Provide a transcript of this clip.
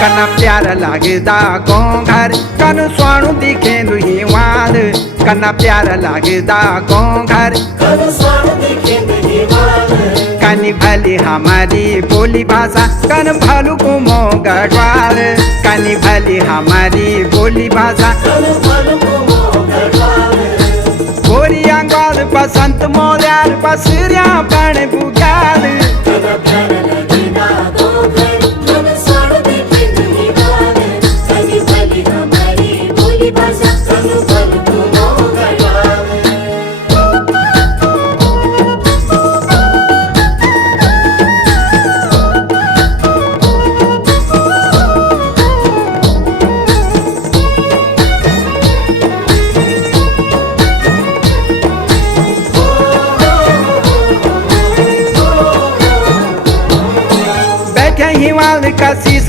कना प्यारा लागदा गाँव घर कन स्वाणु दिखे हिवाल कना प्यारा लागदा गाँव घर कनी भली हमारी बोली भाषा कन भालू को गढ़वाल कनी भली हमारी बोली भाषा गोरिया गाल बसंत मोल्याल बसरिया बण बुग्याल हिवाल का